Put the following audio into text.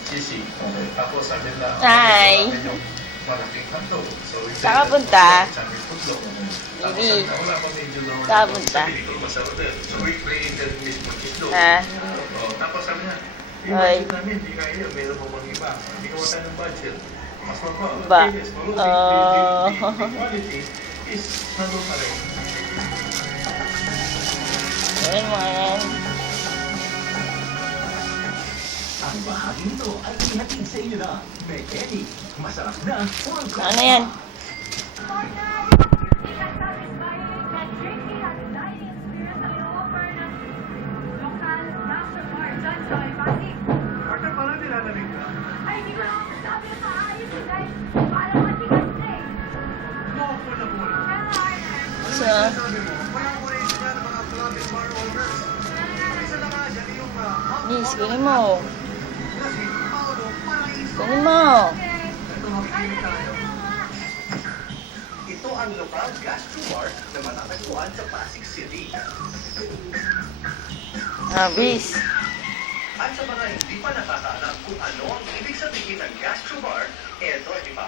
sisig. Tapos sabi na, Hi. malaking hotdog. So, Saan ka punta? Sabi putlog. Bibi. Wala pa medyo lang. Saan ka punta? Sabi ko masarap din. So, we created mismo itlog. Ha? Tapos sabi niya, yung Hoy. budget namin, hindi kaya. Meron mo bang iba? Hindi ko tayo ng budget. Mas mababa. Ba? Yes, pero Oh. the quality is nandun pa rin. Ayan mo, ayan. Ang bahaging ito ay ihatid sa inyo na Mekeni. Masarap na pork chop. Ano yan? Partner, parang nilalamig ka. Loko na po. So, Sabi mo, walang orange na ng mga clubbing bar owners. Isa na nga dyan yung Miss, kunin mo. kasi Paolo, paraiso. Kunin mo. Ito makikita tayo. Ito ang lokal gastro mart na matatagpuan sa Pasig City. Ah, bis. At sa mga hindi pa nakakaalam kung ano ang ibig sabihin ng gastro mart, eto ay